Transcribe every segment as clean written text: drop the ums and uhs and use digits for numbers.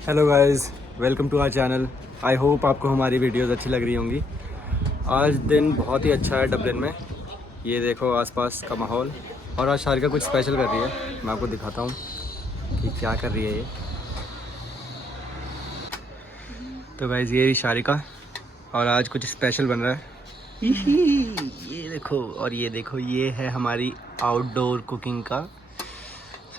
Hello guys, welcome to our channel. I hope आपको हमारी videos अच्छी लग रही होंगी। आज दिन बहुत ही अच्छा है डबलिन में। ये देखो आसपास का माहौल। और आज शारिका कुछ स्पेशल कर रही है, मैं आपको दिखाता हूँ कि क्या कर रही है ये। तो गाइस ये शारिका, और आज कुछ स्पेशल बन रहा है। ये देखो, और ये देखो, ये है हमारी आउटडोर कुकिंग का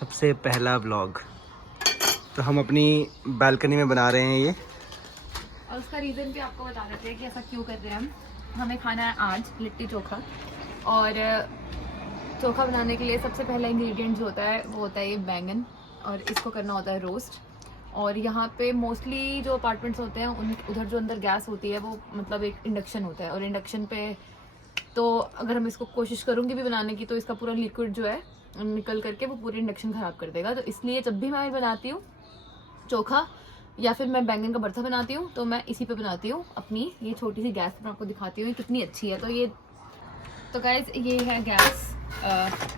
सबसे पहला व्लॉग। तो हम अपनी बालकनी में बना रहे हैं ये। और उसका रीज़न भी आपको बता देते हैं कि ऐसा क्यों कर रहे हैं हम। हमें खाना है आज लिट्टी चोखा, और चोखा बनाने के लिए सबसे पहला इंग्रेडिएंट जो होता है वो होता है ये बैंगन, और इसको करना होता है रोस्ट। और यहाँ पे मोस्टली जो अपार्टमेंट्स होते हैं उन उधर जो अंदर गैस होती है वो मतलब एक इंडक्शन होता है, और इंडक्शन पे तो अगर हम इसको कोशिश करूँगी भी बनाने की तो इसका पूरा लिक्विड जो है निकल करके वो पूरी इंडक्शन ख़राब कर देगा। तो इसलिए जब भी मैं बनाती हूँ चोखा या फिर मैं बैंगन का भरता बनाती हूँ तो मैं इसी पे बनाती हूँ अपनी ये छोटी सी गैस पे। मैं आपको दिखाती हूँ ये कितनी अच्छी है। तो गाइस ये है गैस।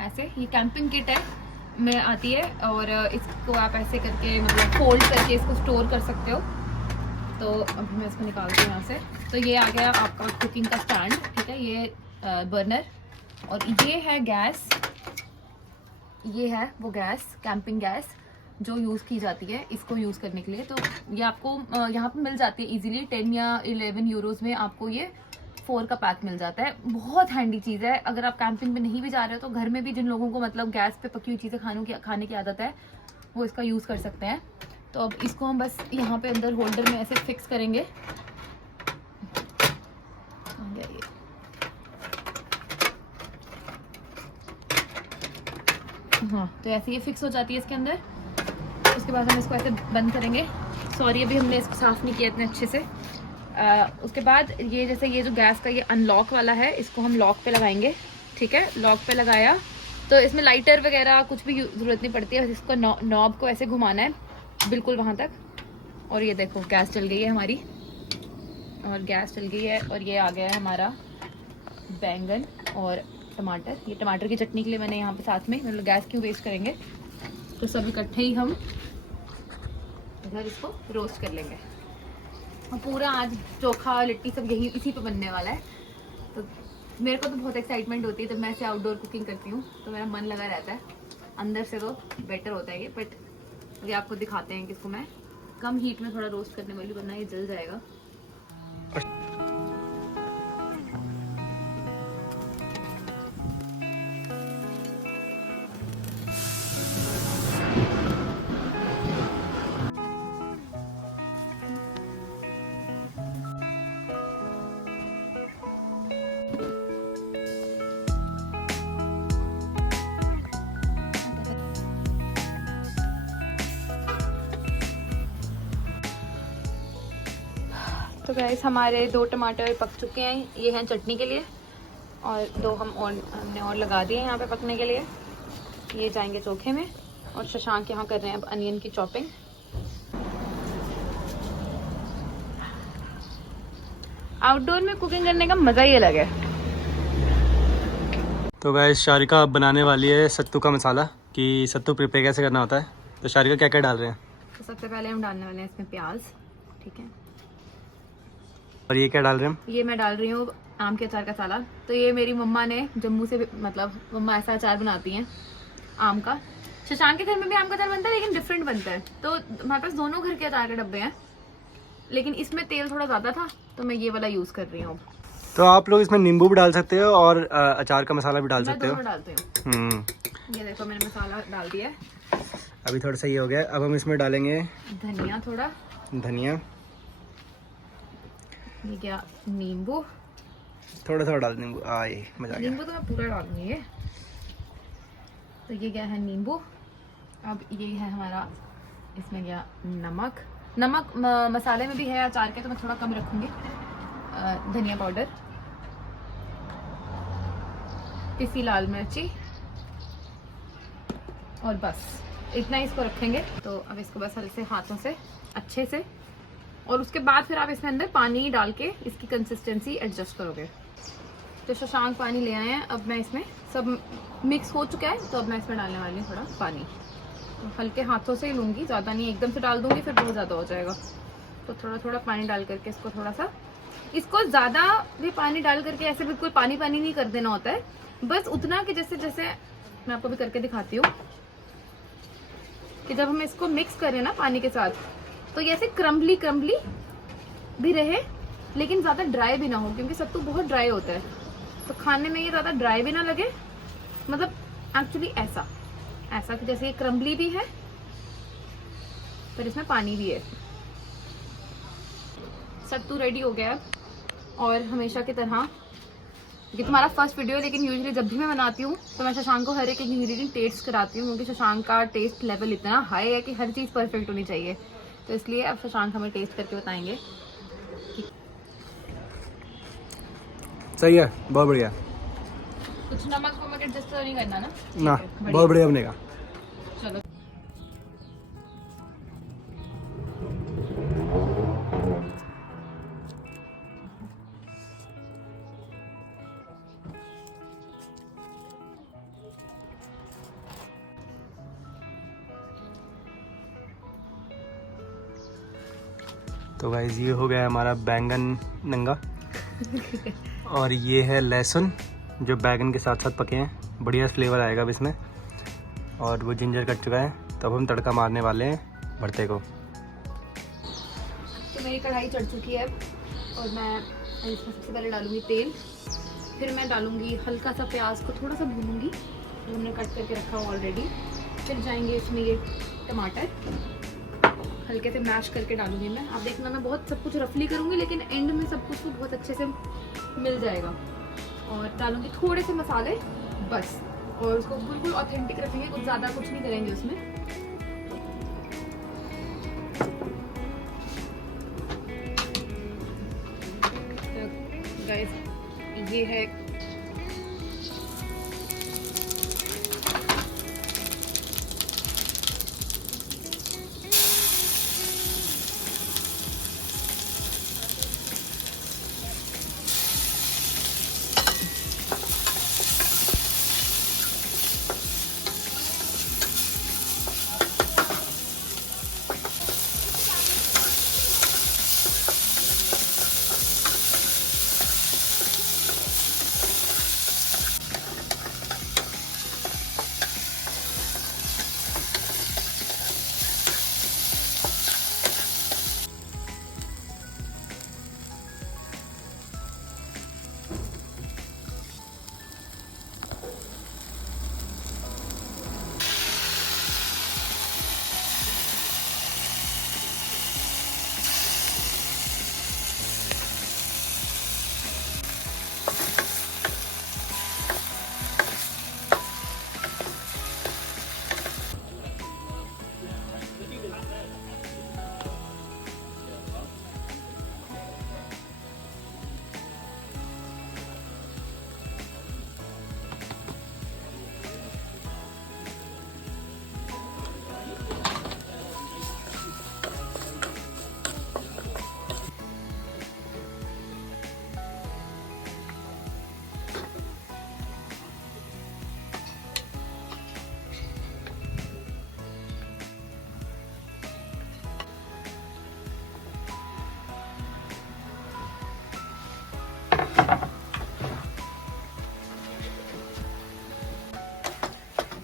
ऐसे ये कैंपिंग किट है में आती है, और इसको आप ऐसे करके मतलब फोल्ड करके इसको स्टोर कर सकते हो। तो अभी मैं इसको निकालती हूँ यहाँ से। तो ये आ गया आपका कुकिंग का स्टैंड, ठीक है, ये बर्नर, और ये है गैस। ये है वो गैस, कैंपिंग गैस जो यूज़ की जाती है इसको यूज़ करने के लिए। तो ये आपको यहाँ पे मिल जाती है इजीली 10 या 11 यूरोज़ में आपको ये 4 का पैक मिल जाता है। बहुत हैंडी चीज़ है। अगर आप कैंपिंग में नहीं भी जा रहे हो तो घर में भी जिन लोगों को मतलब गैस पे पकी हुई चीज़ें खाने की आदत है वो इसका यूज़ कर सकते हैं। तो अब इसको हम बस यहाँ पे अंदर होल्डर में ऐसे फिक्स करेंगे। हाँ, तो ऐसे ये फिक्स हो जाती है इसके अंदर। उसके बाद हम इसको ऐसे बंद करेंगे। सॉरी अभी हमने इसको साफ़ नहीं किया इतने अच्छे से। उसके बाद ये जैसे ये जो गैस का ये अनलॉक वाला है इसको हम लॉक पे लगाएंगे, ठीक है। लॉक पे लगाया तो इसमें लाइटर वगैरह कुछ भी ज़रूरत नहीं पड़ती है। इसको नॉब को ऐसे घुमाना है बिल्कुल वहाँ तक, और ये देखो गैस चल गई है हमारी, और गैस चल गई है। और ये आ गया है हमारा बैंगन और टमाटर। ये टमाटर की चटनी के लिए मैंने यहाँ पे साथ में, मतलब गैस क्यों वेस्ट करेंगे, तो सब इकट्ठे ही हम इधर इसको रोस्ट कर लेंगे। और पूरा आज चोखा लिट्टी सब यही इसी पे बनने वाला है। तो मेरे को तो बहुत एक्साइटमेंट होती है जब मैं ऐसे आउटडोर कुकिंग करती हूँ, तो मेरा मन लगा रहता है। अंदर से तो बेटर होता है ये, बट अभी आपको दिखाते हैं कि इसको मैं कम हीट में थोड़ा रोस्ट करने वाली, वरना ये जल जाएगा। तो गाइस हमारे 2 टमाटर पक चुके हैं, ये हैं चटनी के लिए, और 2 हमने और लगा दिए यहाँ पे पकने के लिए। ये जाएंगे चोखे में, और शशांक यहाँ कर रहे हैं अब अनियन की चॉपिंग। आउटडोर में कुकिंग करने का मज़ा ही अलग है। तो गाइस शारिका अब बनाने वाली है सत्तू का मसाला, कि सत्तू प्रिपेयर कैसे करना होता है। तो शारिका क्या क्या डाल रहे हैं? तो सबसे पहले हम डालने वाले हैं इसमें प्याज, ठीक है। और ये क्या डाल रहे हैं हम? ये मैं डाल रही हूँ आम के अचार का साला। तो ये मेरी मम्मा ने जम्मू से, मतलब मम्मा ऐसा अचार बनाती हैं आम का। शशांक के घर में भी आम का अचार बनता है लेकिन डिफरेंट बनता है। तो हमारे पास दोनों घर के अचार के डब्बे हैं, लेकिन इसमें तेल थोड़ा ज़्यादा था तो मैं ये वाला यूज़ कर रही हूँ। तो आप लोग इसमें नींबू भी डाल सकते हो और अचार का मसाला भी डाल सकते हो। मैं डालती हूँ। ये देखो मैंने मसाला डाल दिया है। अभी थोड़ा सही हो गया। अब हम इसमें डालेंगे धनिया, थोड़ा धनिया, ये क्या, नींबू, थोड़ा थोड़ा डाल नींबू। आए मजा आ गया। नींबू तो मैं पूरा डालूंगी ये। तो ये क्या है, नींबू। अब ये है हमारा, इसमें क्या, नमक मसाले में भी है अचार के, तो मैं थोड़ा कम रखूंगी। धनिया पाउडर, पिसी लाल मिर्ची, और बस इतना ही इसको रखेंगे। तो अब इसको बस हल्के से हाथों से अच्छे से, और उसके बाद फिर आप इसमें अंदर पानी डाल के इसकी कंसिस्टेंसी एडजस्ट करोगे। तो शशांक पानी ले आए हैं। अब मैं इसमें सब मिक्स हो चुका है, तो अब मैं इसमें डालने वाली हूँ थोड़ा पानी। हल्के हाथों से ही लूँगी, ज़्यादा नहीं एकदम से डाल दूँगी फिर बहुत ज़्यादा हो जाएगा। तो थोड़ा थोड़ा पानी डाल करके इसको थोड़ा सा, इसको ज़्यादा भी पानी डाल करके ऐसे बिल्कुल पानी पानी नहीं कर देना होता है, बस उतना कि जैसे जैसे मैं आपको भी करके दिखाती हूँ कि जब हम इसको मिक्स करें ना पानी के साथ तो ये ऐसे क्रम्बली क्रम्बली भी रहे लेकिन ज़्यादा ड्राई भी ना हो, क्योंकि सत्तू बहुत ड्राई होता है तो खाने में ये ज़्यादा ड्राई भी ना लगे। मतलब एक्चुअली ऐसा ऐसा कि जैसे ये क्रम्बली भी है पर इसमें पानी भी है। सत्तू रेडी हो गया और हमेशा की तरह ये तुम्हारा फर्स्ट वीडियो है, लेकिन यूजुअली जब भी मैं बनाती हूँ तो मैं शशांक को हर एक इंग्रेडिएंट टेस्ट कराती हूँ, क्योंकि शशांक का टेस्ट लेवल इतना हाई है कि हर चीज़ परफेक्ट होनी चाहिए। तो इसलिए अब शशांक हमें टेस्ट करके बताएंगे। सही है, बहुत बढ़िया। कुछ नमक वमक एडजस्ट तो नहीं करना ना? ना, बहुत बढ़िया बनेगा। चलो तो गाइस ये हो गया हमारा बैंगन नंगा और ये है लहसुन जो बैंगन के साथ साथ पके हैं, बढ़िया फ्लेवर आएगा अब इसमें। और वो जिंजर कट चुका है, तब हम तड़का मारने वाले हैं भरते को। तो मेरी कढ़ाई चढ़ चुकी है और मैं इसमें सबसे पहले डालूंगी तेल, फिर मैं डालूंगी हल्का सा प्याज को थोड़ा सा भूनूंगी जो हमने कट करके रखा हुआ ऑलरेडी। फिर जाएंगे इसमें ये टमाटर हल्के से मैश करके डालूंगी मैं। आप देखना मैं बहुत सब कुछ रफली करूंगी लेकिन एंड में सब कुछ बहुत अच्छे से मिल जाएगा। और डालूंगी थोड़े से मसाले बस, और उसको बिल्कुल ऑथेंटिक रखेंगे, कुछ ज़्यादा कुछ नहीं करेंगे उसमें। तो गाइस ये है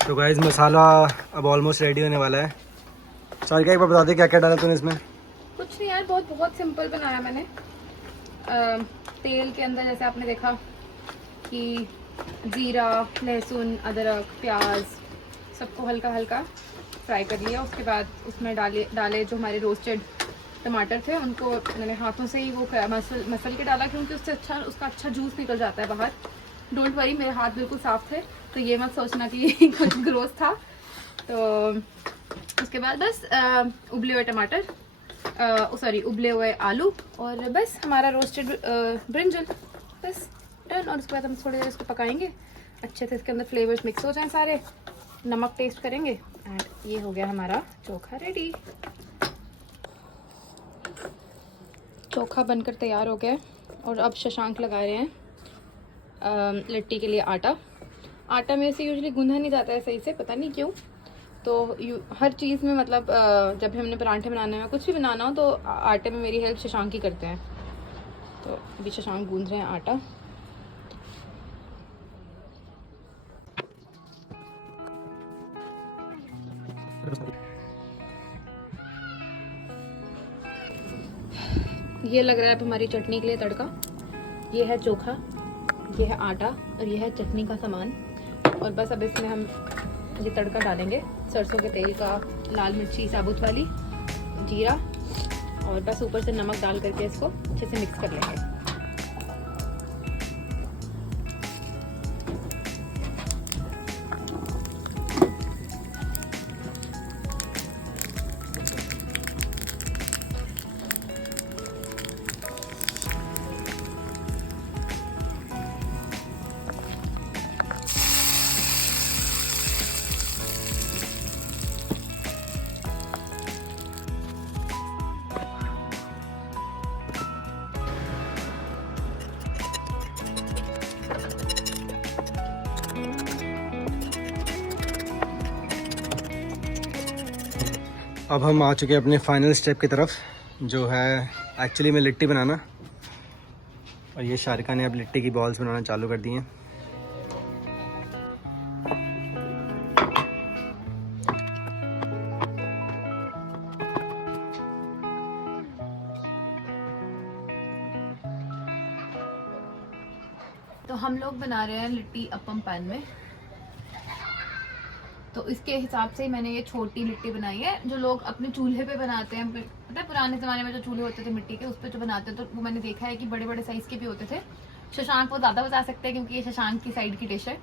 तो गाइस मसाला अब ऑलमोस्ट रेडी होने वाला है। सारिका एक बार बता दे क्या क्या डाला तूने इसमें? कुछ नहीं यार, बहुत बहुत सिंपल बनाया मैंने। तेल के अंदर जैसे आपने देखा कि जीरा, लहसुन, अदरक, प्याज सबको हल्का हल्का फ्राई कर लिया। उसके बाद उसमें डाले जो हमारे रोस्टेड टमाटर थे, उनको मैंने हाथों से ही वो मसल के डाला, क्योंकि उससे उसका अच्छा जूस निकल जाता है बाहर। डोंट वरी, मेरे हाथ बिल्कुल साफ थे तो ये मत सोचना कि कुछ ग्रोथ था। तो उसके बाद बस उबले हुए टमाटर, सॉरी उबले हुए आलू, और बस हमारा रोस्टेड ब्रिंजल, बस डन। और उसके बाद हम थोड़ी देर इसको पकाएंगे अच्छे से, इसके अंदर फ्लेवर्स मिक्स हो जाएं सारे, नमक टेस्ट करेंगे एंड ये हो गया हमारा चोखा रेडी। चोखा बनकर तैयार हो गया और अब शशांक लगा रहे हैं लिट्टी के लिए आटा। आटा मेरे से यूजुअली गूंधा नहीं जाता है सही से, पता नहीं क्यों, तो हर चीज़ में मतलब जब हमने परांठे बनाने में कुछ भी बनाना हो तो आटे में मेरी हेल्प शशांक ही करते हैं। तो अभी शशांक गूंद रहे हैं आटा। ये लग रहा है अब हमारी चटनी के लिए तड़का। ये है चोखा, ये है आटा और ये है चटनी का सामान। और बस अब इसमें हम ये तड़का डालेंगे, सरसों के तेल का, लाल मिर्ची साबुत वाली, जीरा, और बस ऊपर से नमक डाल करके इसको अच्छे से मिक्स कर लेंगे। अब हम आ चुके हैं अपने फाइनल स्टेप की तरफ, जो है एक्चुअली में लिट्टी बनाना। और ये शारिका ने अब लिट्टी की बॉल्स बनाना चालू कर दी हैं। तो हम लोग बना रहे हैं लिट्टी अपम पैन में। तो इसके हिसाब से मैंने ये छोटी लिट्टी बनाई है। जो लोग अपने चूल्हे पे बनाते हैं, पता है पुराने ज़माने में जो चूल्हे होते थे मिट्टी के, उस पर जो बनाते हैं, तो वो मैंने देखा है कि बड़े बड़े साइज़ के भी होते थे। शशांक वो ज़्यादा बता सकते हैं क्योंकि ये शशांक की साइड की डिश है।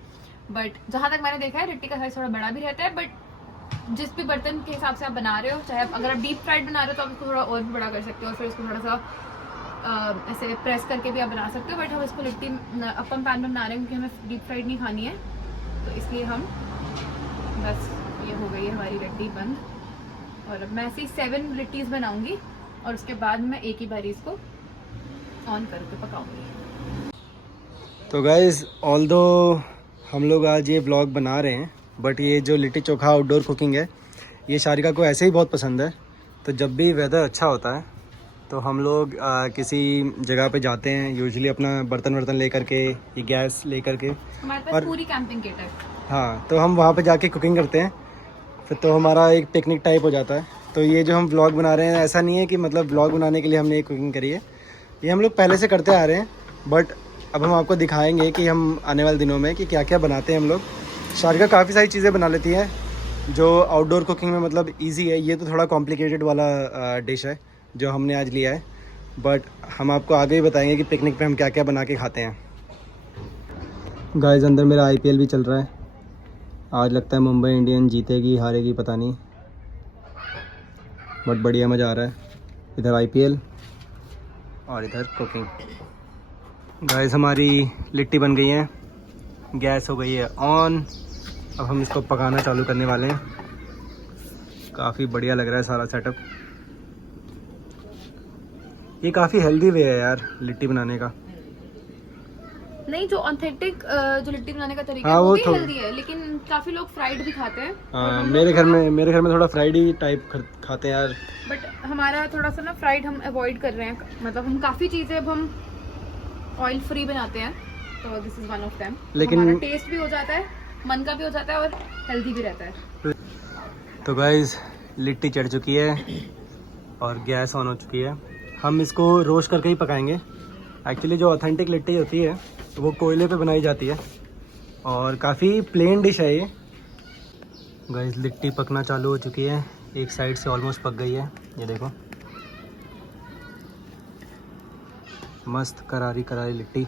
बट जहाँ तक मैंने देखा है लिट्टी का साइज़ थोड़ा बड़ा भी रहता है। बट जिस भी बर्तन के हिसाब से आप बना रहे हो, चाहे अगर आप डीप फ्राइड बना रहे हो तो आप इसको थोड़ा और भी बड़ा कर सकते हो और फिर इसको थोड़ा सा ऐसे प्रेस करके भी आप बना सकते हो। बट हम इसको लिट्टी अपम पैन में बना रहे हैं क्योंकि हमें डीप फ्राइड नहीं खानी है, तो इसलिए हम बस ये हो गई है हमारी लिट्टी बंद। और अब मैं ऐसी 7 लिट्टीज़ बनाऊंगी और उसके बाद मैं एक ही बारी इसको ऑन करके पकाऊंगी। तो गाइज़, ऑल्दो हम लोग आज ये व्लॉग बना रहे हैं, बट ये जो लिट्टी चोखा आउटडोर कुकिंग है, ये शारिका को ऐसे ही बहुत पसंद है। तो जब भी वेदर अच्छा होता है तो हम लोग किसी जगह पे जाते हैं, यूजुअली अपना बर्तन लेकर के, ये गैस लेकर के, हमारे पास और पूरी कैंपिंग किट है। हाँ, तो हम वहाँ पे जाके कुकिंग करते हैं। फिर तो हमारा एक पिकनिक टाइप हो जाता है। तो ये जो हम व्लॉग बना रहे हैं, ऐसा नहीं है कि मतलब व्लॉग बनाने के लिए हमने ये कुकिंग करी है, ये हम लोग पहले से करते आ रहे हैं। बट अब हम आपको दिखाएंगे कि हम आने वाले दिनों में कि क्या क्या बनाते हैं हम लोग। शारिका काफ़ी सारी चीज़ें बना लेती है जो आउटडोर कुकिंग में मतलब ईजी है। ये तो थोड़ा कॉम्प्लिकेटेड वाला डिश है जो हमने आज लिया है, बट हम आपको आगे ही बताएंगे कि पिकनिक पे हम क्या क्या बना के खाते हैं। गाइस, अंदर मेरा IPL भी चल रहा है। आज लगता है मुंबई इंडियन जीतेगी हारेगी पता नहीं, बट बढ़िया मज़ा आ रहा है। इधर IPL और इधर कुकिंग। गाइस, हमारी लिट्टी बन गई है, गैस हो गई है ऑन। अब हम इसको पकाना चालू करने वाले हैं। काफ़ी बढ़िया लग रहा है सारा सेटअप। ये काफ़ी हेल्दी वे है यार लिट्टी बनाने का। नहीं, जो ऑथेंटिक जो लिट्टी बनाने का तरीका हाँ, है वो वो भी तो हेल्दी है, लेकिन काफी लोग फ्राइड भी खाते हैं। हाँ, मेरे घर में थोड़ा फ्राइड ही टाइप खाते हैं यार। बट हमारा थोड़ा सा ना फ्राइड हम अवॉइड कर रहे हैं। मतलब हम काफी चीजें अब हम ऑयल फ्री बनाते हैं, तो this is one of them. लेकिन हमारा टेस्ट भी हो जाता है, मन का भी हो जाता है और हेल्दी भी रहता है। तो गाइस, लिट्टी चढ़ चुकी है और गैस ऑन हो चुकी है। हम इसको रोस्ट करके ही पकाएंगे। एक्चुअली जो ऑथेंटिक लिट्टी होती है वो कोयले पे बनाई जाती है और काफ़ी प्लेन डिश है ये। गाइस, लिट्टी पकना चालू हो चुकी है, एक साइड से ऑलमोस्ट पक गई है। ये देखो, मस्त करारी करारी लिट्टी।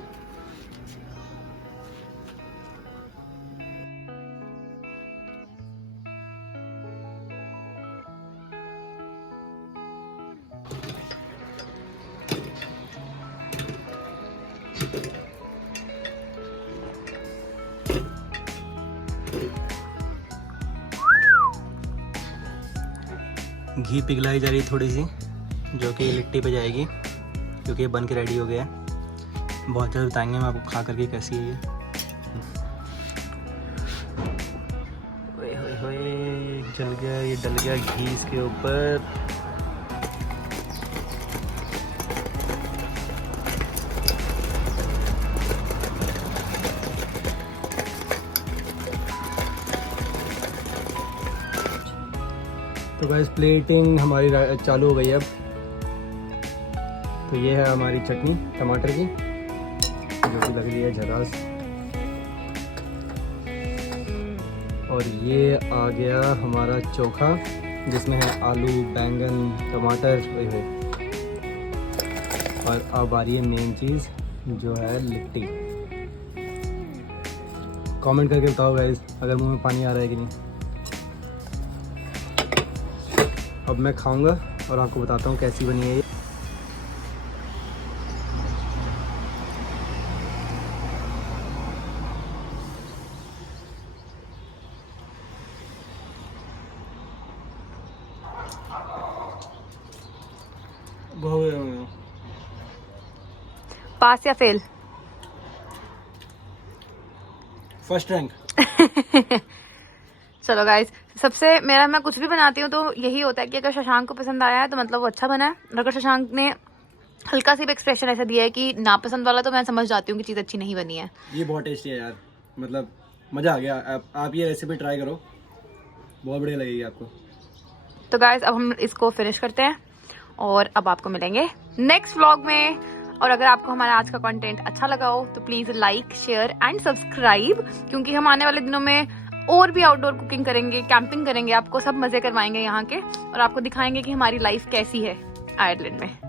घी पिघलाई जा रही है थोड़ी सी, जो कि लिट्टी पे जाएगी क्योंकि ये बन के रेडी हो गया है। बहुत जल्द बताएंगे हम आपको खा करके कैसी है ये। ओए होए होए, चल गया, ये डल गया घी इसके ऊपर। तो गाइस प्लेटिंग हमारी चालू हो गई है अब। तो ये है हमारी चटनी टमाटर की, जो कि लग रही है झकास। और ये आ गया हमारा चोखा, जिसमें है आलू, बैंगन, टमाटर। और अब आ रही है मेन चीज़, जो है लिट्टी। कमेंट करके बताओ गाइस अगर मुंह में पानी आ रहा है कि नहीं। अब मैं खाऊंगा और आपको बताता हूँ कैसी बनी है ये। पास या फेल? First rank. चलो गाइस, सबसे मैं कुछ भी बनाती हूँ तो यही होता है कि अगर शशांक को पसंद आया है तो मतलब वो अच्छा बना है। और अगर शशांक ने हल्का सी भी एक्सप्रेशन ऐसा दिया है कि नापसंद वाला, तो मैं समझ जाती हूँ कि चीज़ अच्छी नहीं बनी है। ये बहुत टेस्टी है यार, मतलब मज़ा आ गया। आप ये रेसिपी ट्राई करो, बहुत बढ़िया लगेगी आपको। तो गाइस अब हम इसको फिनिश करते हैं और अब आपको मिलेंगे नेक्स्ट व्लॉग में। और अगर आपको हमारा आज का कंटेंट अच्छा लगा हो तो please like, share and subscribe, क्योंकि हम आने वाले दिनों में और भी आउटडोर कुकिंग करेंगे, कैंपिंग करेंगे, आपको सब मज़े करवाएंगे यहाँ के, और आपको दिखाएंगे कि हमारी लाइफ कैसी है आयरलैंड में।